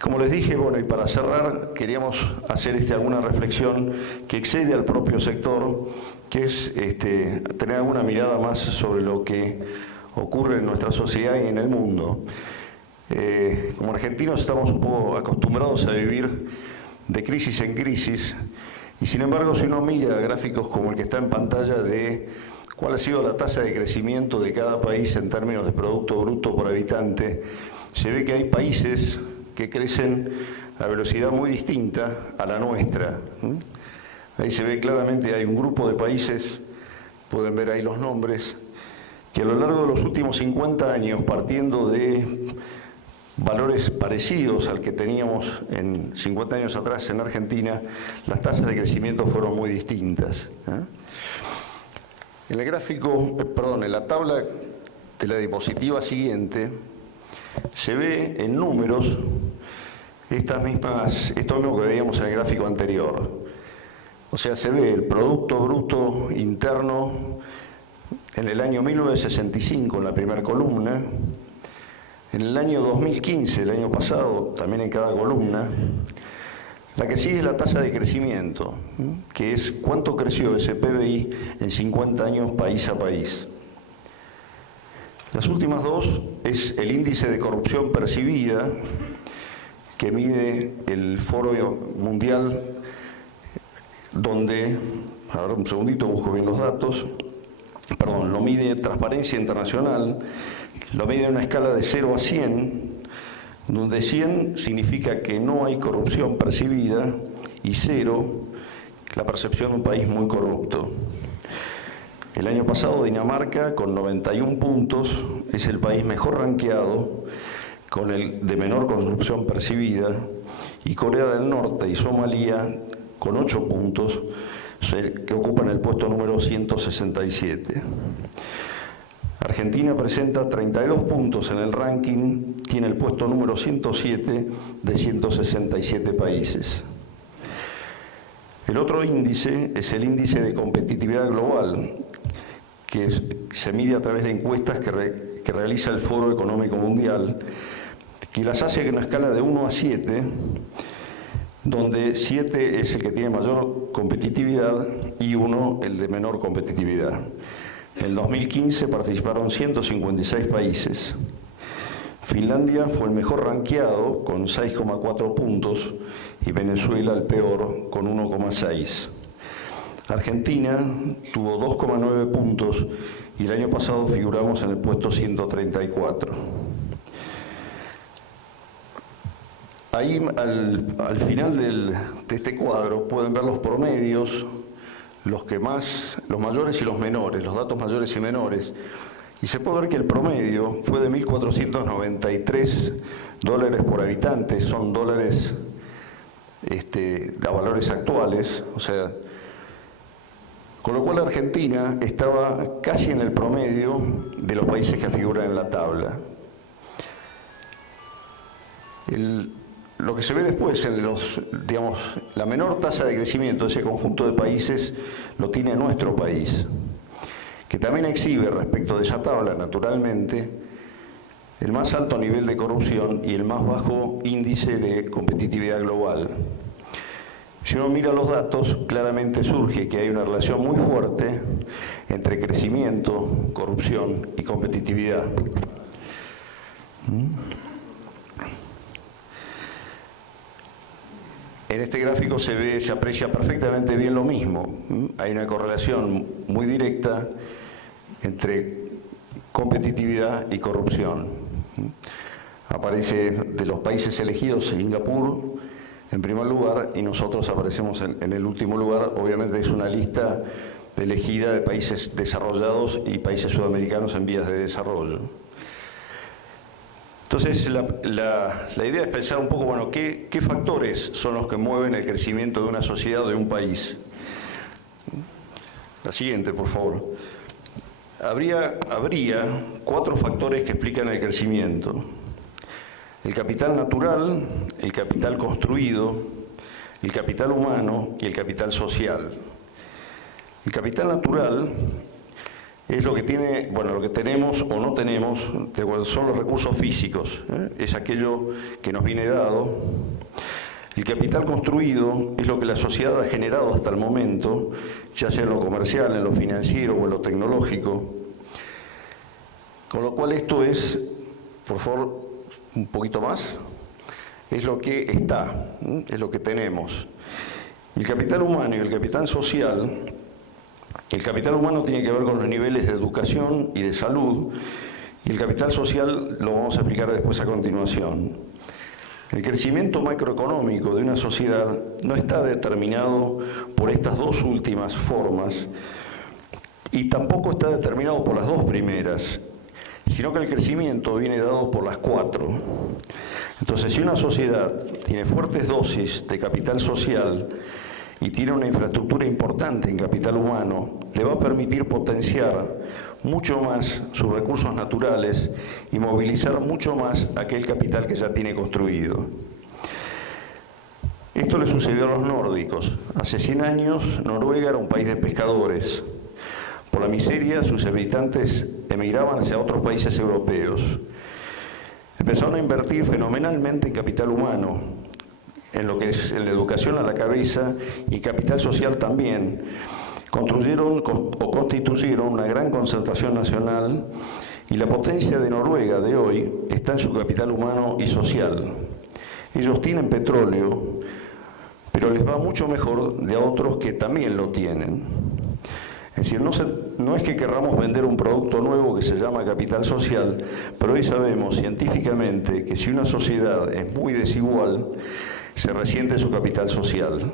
Como les dije, bueno, y para cerrar, queríamos hacer alguna reflexión que excede al propio sector, que es tener alguna mirada más sobre lo que ocurre en nuestra sociedad y en el mundo. Como argentinos estamos un poco acostumbrados a vivir de crisis en crisis, y sin embargo, si uno mira gráficos como el que está en pantalla de cuál ha sido la tasa de crecimiento de cada país en términos de Producto Bruto por habitante, se ve que hay países que crecen a velocidad muy distinta a la nuestra. Ahí se ve claramente, hay un grupo de países, pueden ver ahí los nombres, que a lo largo de los últimos 50 años, partiendo de valores parecidos al que teníamos en 50 años atrás en Argentina, las tasas de crecimiento fueron muy distintas. En el gráfico, en la tabla de la diapositiva siguiente, se ve en números esto mismo que veíamos en el gráfico anterior. O sea, se ve el Producto Bruto Interno en el año 1965, en la primera columna, en el año 2015, el año pasado, también en cada columna. La que sigue es la tasa de crecimiento, que es cuánto creció ese PBI en 50 años país a país. Las últimas dos es el índice de corrupción percibida, que mide el Foro Mundial, donde, a ver un segundito, busco bien los datos, lo mide Transparencia Internacional, lo mide en una escala de 0 a 100, donde 100 significa que no hay corrupción percibida y 0, la percepción de un país muy corrupto. El año pasado Dinamarca, con 91 puntos, es el país mejor rankeado, con el de menor corrupción percibida, y Corea del Norte y Somalia, con 8 puntos, que ocupan el puesto número 167. Argentina presenta 32 puntos en el ranking, tiene el puesto número 107 de 167 países. El otro índice es el índice de competitividad global, que se mide a través de encuestas que realiza el Foro Económico Mundial, que las hace en una escala de 1 a 7, donde 7 es el que tiene mayor competitividad y 1 el de menor competitividad. En el 2015 participaron 156 países. Finlandia fue el mejor rankeado con 6,4 puntos y Venezuela el peor con 1,6. Argentina tuvo 2,9 puntos y el año pasado figuramos en el puesto 134. Ahí al final de este cuadro pueden ver los promedios, los mayores y los menores, los datos mayores y menores, y se puede ver que el promedio fue de $1.493 por habitante, son dólares a valores actuales, o sea, con lo cual Argentina estaba casi en el promedio de los países que figuran en la tabla. Lo que se ve después en la menor tasa de crecimiento de ese conjunto de países lo tiene nuestro país, que también exhibe respecto de esa tabla, naturalmente, el más alto nivel de corrupción y el más bajo índice de competitividad global. Si uno mira los datos, claramente surge que hay una relación muy fuerte entre crecimiento, corrupción y competitividad. En este gráfico se aprecia perfectamente bien lo mismo. Hay una correlación muy directa entre competitividad y corrupción. Aparece de los países elegidos Singapur en primer lugar y nosotros aparecemos en el último lugar. Obviamente es una lista elegida de países desarrollados y países sudamericanos en vías de desarrollo. Entonces, la idea es pensar un poco, bueno, ¿qué factores son los que mueven el crecimiento de una sociedad o de un país? La siguiente, por favor. Habría 4 factores que explican el crecimiento. El capital natural, el capital construido, el capital humano y el capital social. El capital natural es lo que tiene, bueno, lo que tenemos o no tenemos, son los recursos físicos, es aquello que nos viene dado. El capital construido es lo que la sociedad ha generado hasta el momento, ya sea en lo comercial, en lo financiero o en lo tecnológico. Con lo cual esto es, por favor, un poquito más, es lo que está, es lo que tenemos. El capital humano y el capital social. El capital humano tiene que ver con los niveles de educación y de salud, y el capital social lo vamos a explicar después a continuación. El crecimiento macroeconómico de una sociedad no está determinado por estas dos últimas formas, y tampoco está determinado por las dos primeras, sino que el crecimiento viene dado por las cuatro. Entonces, si una sociedad tiene fuertes dosis de capital social, y tiene una infraestructura importante en capital humano, le va a permitir potenciar mucho más sus recursos naturales y movilizar mucho más aquel capital que ya tiene construido. Esto le sucedió a los nórdicos. Hace 100 años, Noruega era un país de pescadores. Por la miseria, sus habitantes emigraban hacia otros países europeos. Empezaron a invertir fenomenalmente en capital humano, en lo que es en la educación a la cabeza y capital social también. Construyeron o constituyeron una gran concentración nacional, y la potencia de Noruega de hoy está en su capital humano y social. Ellos tienen petróleo, pero les va mucho mejor de a otros que también lo tienen. Es decir, no es que querramos vender un producto nuevo que se llama capital social, pero hoy sabemos científicamente que si una sociedad es muy desigual, se resiente su capital social.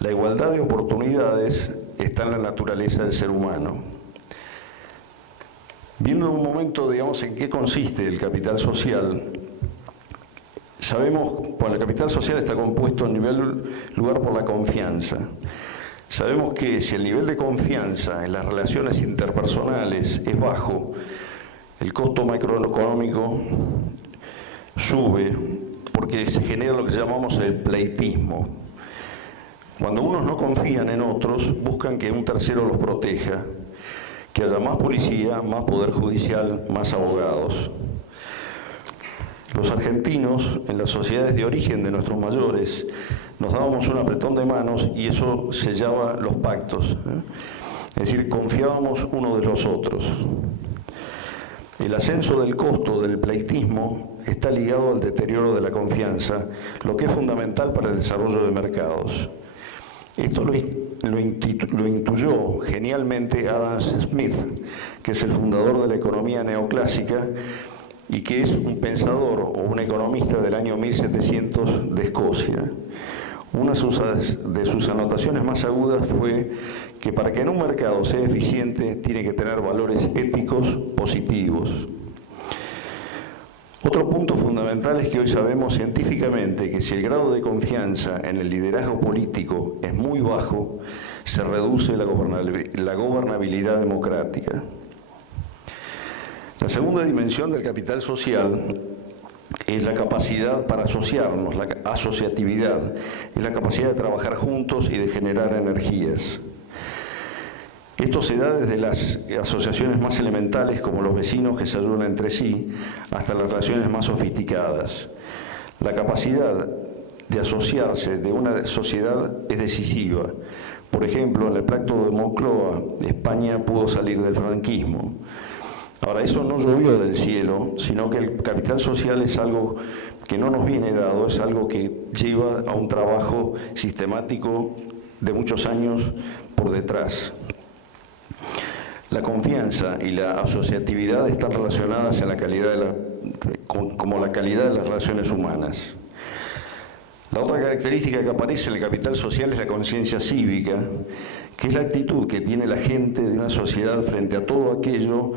La igualdad de oportunidades está en la naturaleza del ser humano. Viendo un momento, digamos, en qué consiste el capital social, sabemos que el capital social está compuesto en lugar por la confianza. Sabemos que si el nivel de confianza en las relaciones interpersonales es bajo, el costo macroeconómico sube, porque se genera lo que llamamos el pleitismo. Cuando unos no confían en otros, buscan que un tercero los proteja, que haya más policía, más poder judicial, más abogados. Los argentinos, en las sociedades de origen de nuestros mayores, nos dábamos un apretón de manos y eso sellaba los pactos. Es decir, confiábamos uno de los otros. El ascenso del costo del pleitismo está ligado al deterioro de la confianza, lo que es fundamental para el desarrollo de mercados. Esto lo intuyó genialmente Adam Smith, que es el fundador de la economía neoclásica y que es un pensador o un economista del año 1700 de Escocia. Una de sus anotaciones más agudas fue que para que en un mercado sea eficiente tiene que tener valores éticos positivos. Otro punto fundamental es que hoy sabemos científicamente que si el grado de confianza en el liderazgo político es muy bajo, se reduce la gobernabilidad democrática. La segunda dimensión del capital social es la capacidad para asociarnos, la asociatividad, es la capacidad de trabajar juntos y de generar energías. Esto se da desde las asociaciones más elementales, como los vecinos que se ayudan entre sí, hasta las relaciones más sofisticadas. La capacidad de asociarse de una sociedad es decisiva. Por ejemplo, en el Pacto de Moncloa, España pudo salir del franquismo. Ahora, eso no llovió del cielo, sino que el capital social es algo que no nos viene dado, es algo que lleva a un trabajo sistemático de muchos años por detrás. La confianza y la asociatividad están relacionadas en la calidad como la calidad de las relaciones humanas. La otra característica que aparece en el capital social es la conciencia cívica, que es la actitud que tiene la gente de una sociedad frente a todo aquello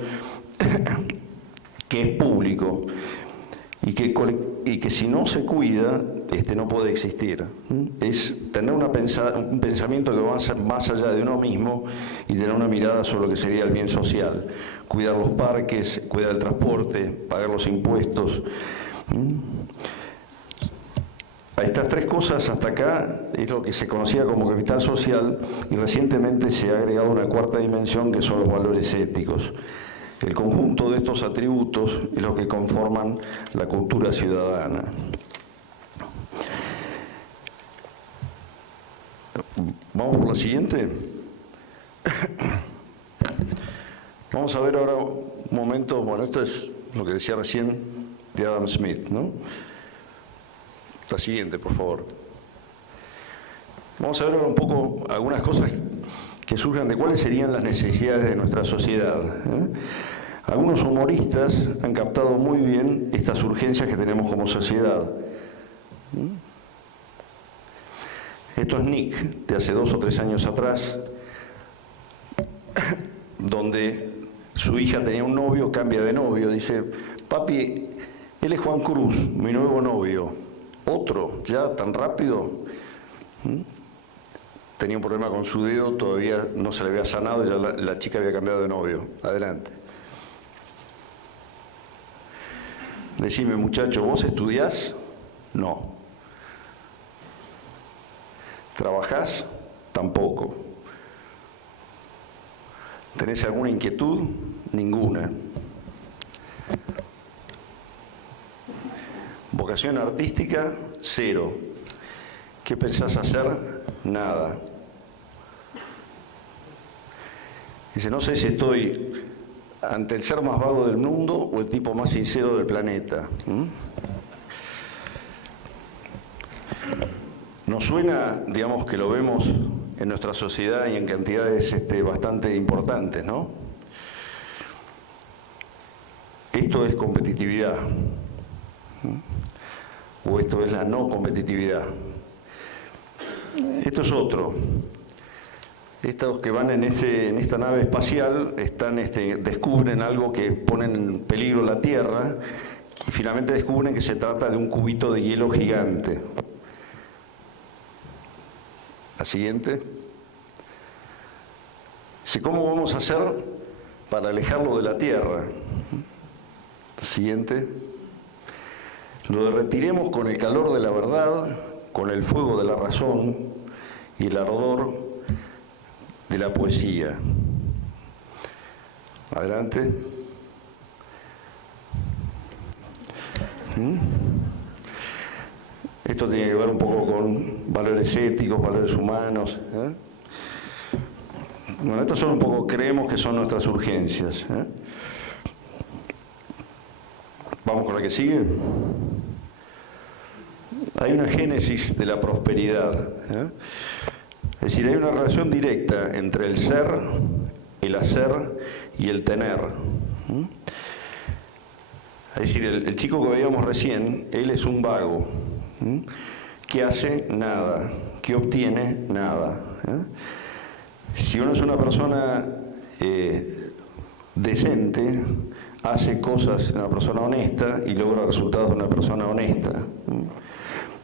que es público y que si no se cuida, no puede existir. Es tener un pensamiento que va más allá de uno mismo y tener una mirada sobre lo que sería el bien social. Cuidar los parques, cuidar el transporte, pagar los impuestos. A estas tres cosas hasta acá es lo que se conocía como capital social y recientemente se ha agregado una cuarta dimensión que son los valores éticos. El conjunto de estos atributos es lo que conforman la cultura ciudadana. Vamos por la siguiente. Vamos a ver ahora un momento, bueno, esto es lo que decía recién de Adam Smith, ¿no? La siguiente, por favor. Vamos a ver ahora un poco algunas cosas que surjan de cuáles serían las necesidades de nuestra sociedad, ¿eh? Algunos humoristas han captado muy bien estas urgencias que tenemos como sociedad. Esto es Nick, de hace 2 o 3 años atrás, donde su hija tenía un novio, cambia de novio, dice, papi, él es Juan Cruz, mi nuevo novio. Otro, ya tan rápido. Tenía un problema con su dedo, todavía no se le había sanado, ya la chica había cambiado de novio. Adelante. Decime, muchacho, ¿vos estudiás? No. ¿Trabajás? Tampoco. ¿Tenés alguna inquietud? Ninguna. Vocación artística, 0. ¿Qué pensás hacer? Nada. Dice, no sé si estoy ante el ser más vago del mundo o el tipo más sincero del planeta. Nos suena, digamos, que lo vemos en nuestra sociedad y en cantidades bastante importantes, ¿no? Esto es competitividad. O esto es la no competitividad. Esto es otro. Estos que van en esta nave espacial descubren algo que pone en peligro la Tierra y finalmente descubren que se trata de un cubito de hielo gigante. La siguiente. ¿Cómo vamos a hacer para alejarlo de la Tierra? La siguiente. Lo derretiremos con el calor de la verdad, con el fuego de la razón y el ardor de la poesía. Adelante. Esto tiene que ver un poco con valores éticos, valores humanos. Bueno, estas son un poco, creemos que son nuestras urgencias. Vamos con la que sigue. Hay una génesis de la prosperidad. Es decir, hay una relación directa entre el ser, el hacer y el tener. Es decir, el chico que veíamos recién, él es un vago. ¿Qué hace? Nada. ¿Qué obtiene? Nada. Si uno es una persona decente, hace cosas de una persona honesta y logra resultados de una persona honesta.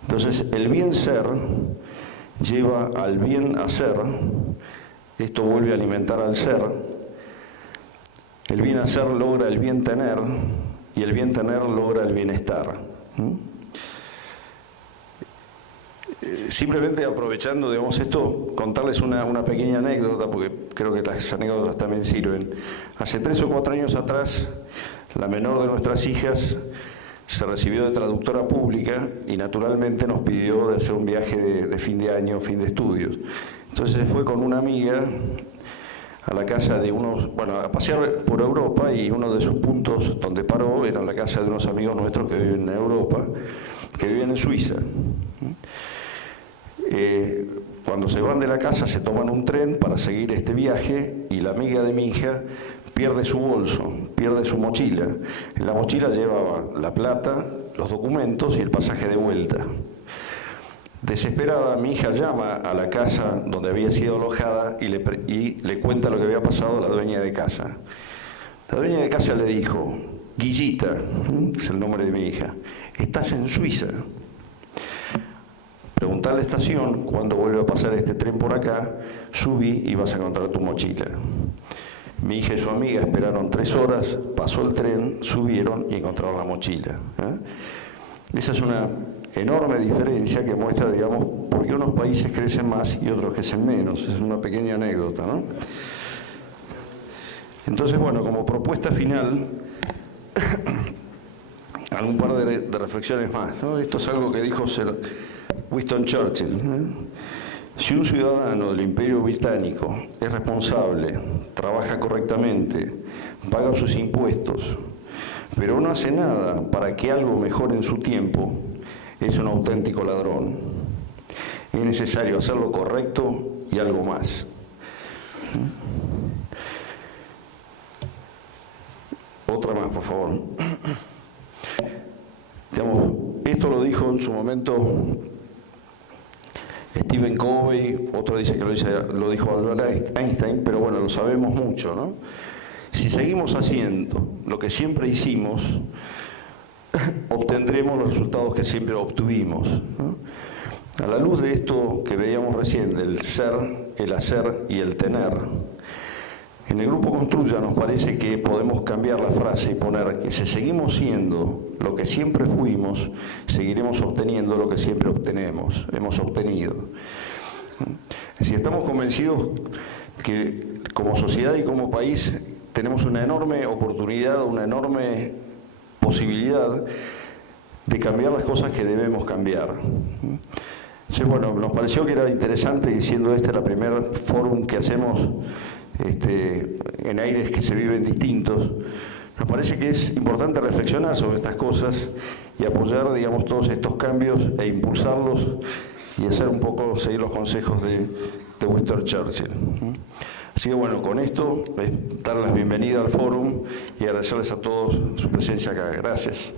Entonces, el bien ser lleva al bien hacer, esto vuelve a alimentar al ser, el bien hacer logra el bien tener y el bien tener logra el bienestar. Simplemente aprovechando, digamos, esto, contarles una pequeña anécdota, porque creo que las anécdotas también sirven. Hace 3 o 4 años atrás, la menor de nuestras hijas se recibió de traductora pública y naturalmente nos pidió de hacer un viaje de fin de año, fin de estudios. Entonces se fue con una amiga a la casa de a pasear por Europa, y uno de sus puntos donde paró era la casa de unos amigos nuestros que viven en Europa, que viven en Suiza. Cuando se van de la casa se toman un tren para seguir este viaje y la amiga de mi hija pierde su bolso, pierde su mochila. En la mochila llevaba la plata, los documentos y el pasaje de vuelta. Desesperada, mi hija llama a la casa donde había sido alojada y le cuenta lo que había pasado a la dueña de casa. La dueña de casa le dijo, Guillita, es el nombre de mi hija, estás en Suiza. Preguntá a la estación, cuando vuelve a pasar este tren por acá, subí y vas a encontrar tu mochila. Mi hija y su amiga esperaron 3 horas, pasó el tren, subieron y encontraron la mochila. Esa es una enorme diferencia que muestra, digamos, por qué unos países crecen más y otros crecen menos. Es una pequeña anécdota, ¿no? Entonces, bueno, como propuesta final, algún par de reflexiones más, ¿no? Esto es algo que dijo Sir Winston Churchill, ¿no? Si un ciudadano del Imperio Británico es responsable, trabaja correctamente, paga sus impuestos, pero no hace nada para que algo mejore en su tiempo, es un auténtico ladrón. Es necesario hacer lo correcto y algo más. Otra más, por favor. Digamos, esto lo dijo en su momento Stephen Covey, otro dice que lo dijo Albert Einstein, pero bueno, lo sabemos mucho, ¿no? Si seguimos haciendo lo que siempre hicimos, obtendremos los resultados que siempre obtuvimos, ¿no? A la luz de esto que veíamos recién, del ser, el hacer y el tener, en el Grupo Construya nos parece que podemos cambiar la frase y poner que si seguimos siendo lo que siempre fuimos, seguiremos obteniendo lo que siempre hemos obtenido. Si estamos convencidos que como sociedad y como país tenemos una enorme oportunidad, una enorme posibilidad de cambiar las cosas que debemos cambiar. Sí, bueno, nos pareció que era interesante, y siendo este la primera fórum que hacemos en aires que se viven distintos, nos parece que es importante reflexionar sobre estas cosas y apoyar, digamos, todos estos cambios e impulsarlos y hacer un poco, seguir los consejos de Winston Churchill. Así que bueno, con esto, dar las bienvenidas al fórum y agradecerles a todos su presencia acá. Gracias.